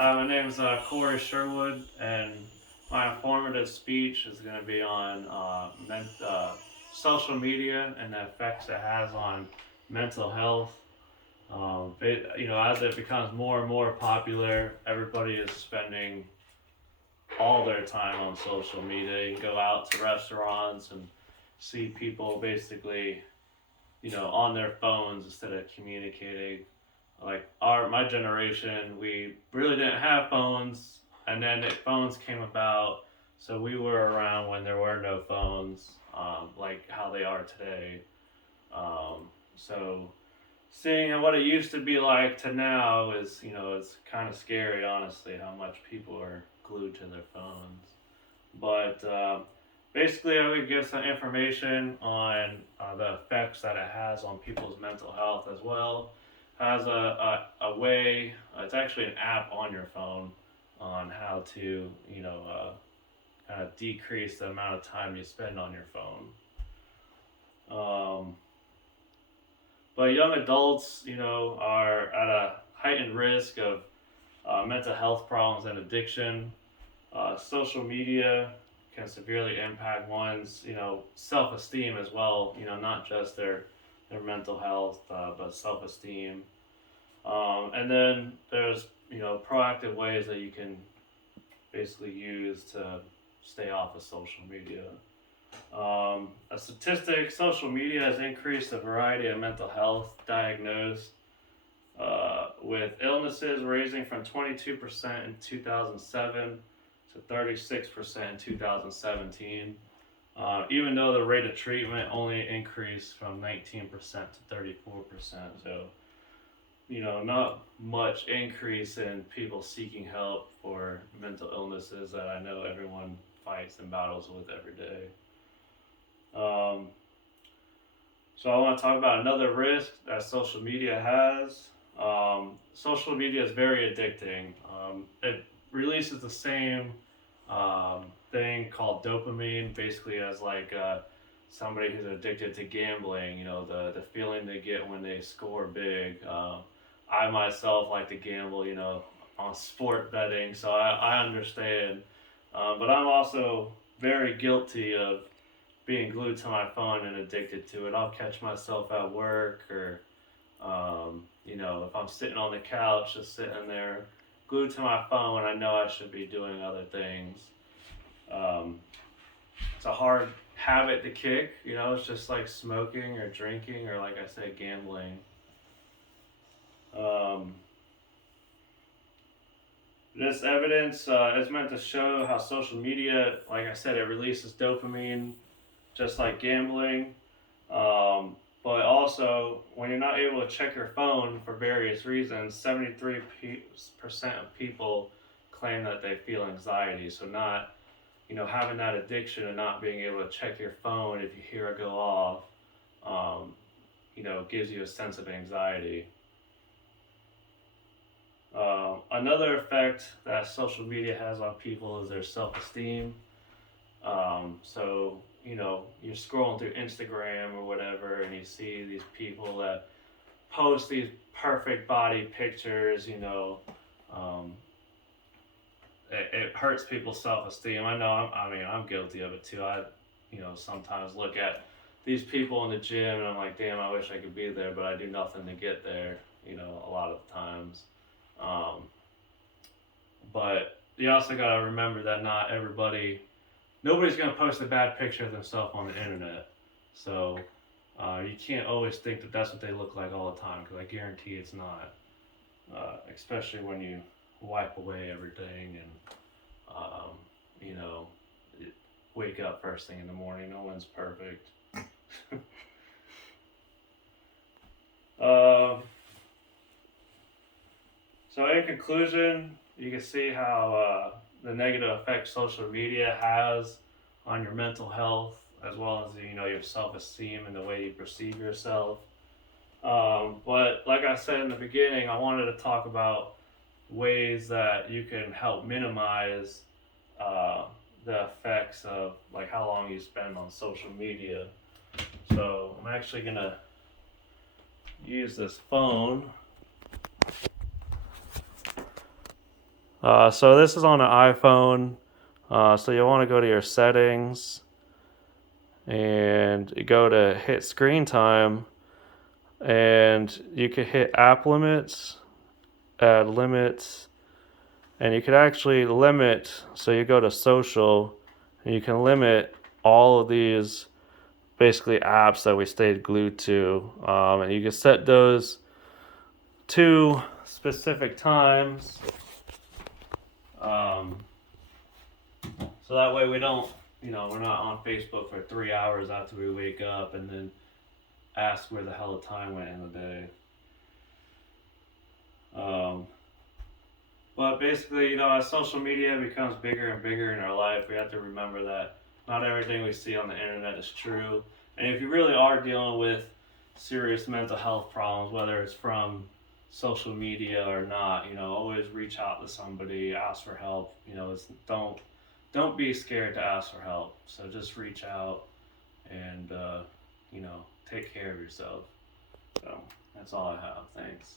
My name is Corey Sherwood, and my informative speech is going to be on social media and the effects it has on mental health. As it becomes more and more popular, everybody is spending all their time on social media. You can go out to restaurants and see people basically, on their phones instead of communicating. Like my generation, we really didn't have phones, and then phones came about, so we were around when there were no phones, like how they are today. So seeing what it used to be like to now is, it's kind of scary, honestly, how much people are glued to their phones. But basically, I would give some information on the effects that it has on people's mental health as well. Has a way, it's actually an app on your phone on how to, kind of decrease the amount of time you spend on your phone. Um, but young adults, are at a heightened risk of mental health problems and addiction. Social media can severely impact one's, self-esteem as well. Not just their mental health, but self-esteem. And then there's, proactive ways that you can basically use to stay off of social media. A statistic: social media has increased the variety of mental health diagnosed, with illnesses raising from 22% in 2007 to 36% in 2017, even though the rate of treatment only increased from 19% to 34%. So, not much increase in people seeking help for mental illnesses that I know everyone fights and battles with every day. Um, so I want to talk about another risk that social media has. Social media is very addicting. It releases the same thing called dopamine, basically as like somebody who's addicted to gambling. The feeling they get when they score big. I myself like to gamble. On sport betting, so I understand. But I'm also very guilty of being glued to my phone and addicted to it. I'll catch myself at work or, if I'm sitting on the couch, just sitting there glued to my phone when I know I should be doing other things. Um, it's a hard habit to kick, it's just like smoking or drinking or, like I said, gambling. Um, this evidence is meant to show how social media, like I said, it releases dopamine just like gambling. Um, but also, when you're not able to check your phone for various reasons, 73% of people claim that they feel anxiety. So, not, having that addiction and not being able to check your phone if you hear it go off, um, gives you a sense of anxiety. Another effect that social media has on people is their self esteem. So, you're scrolling through Instagram or whatever, and you see these people that post these perfect body pictures, um, it hurts people's self esteem. I know, I'm guilty of it too. I, sometimes look at these people in the gym and I'm like, damn, I wish I could be there, but I do nothing to get there, a lot of times. Um, but you also got to remember that nobody's going to post a bad picture of themselves on the internet. So you can't always think that that's what they look like all the time, because I guarantee it's not. Especially when you wipe away everything and, um, you know, wake up first thing in the morning. No one's perfect. um, so in conclusion, you can see how the negative effect social media has on your mental health, as well as your self-esteem and the way you perceive yourself. But like I said in the beginning, I wanted to talk about ways that you can help minimize uh, the effects of like how long you spend on social media. So I'm actually gonna use this phone. So this is on an iPhone. So you'll want to go to your settings and you go to hit screen time, and you could hit app limits, add limits, and you could actually limit. So you go to social, and you can limit all of these basically apps that we stayed glued to, and you can set those to specific times. Um, so that way we don't, we're not on Facebook for 3 hours after we wake up and then ask where the hell the time went in the day. Um, but basically, as social media becomes bigger and bigger in our life, we have to remember that not everything we see on the internet is true. And if you really are dealing with serious mental health problems, whether it's from social media or not, always reach out to somebody, ask for help. Don't be scared to ask for help. So just reach out and take care of yourself. So that's all I have. Thanks.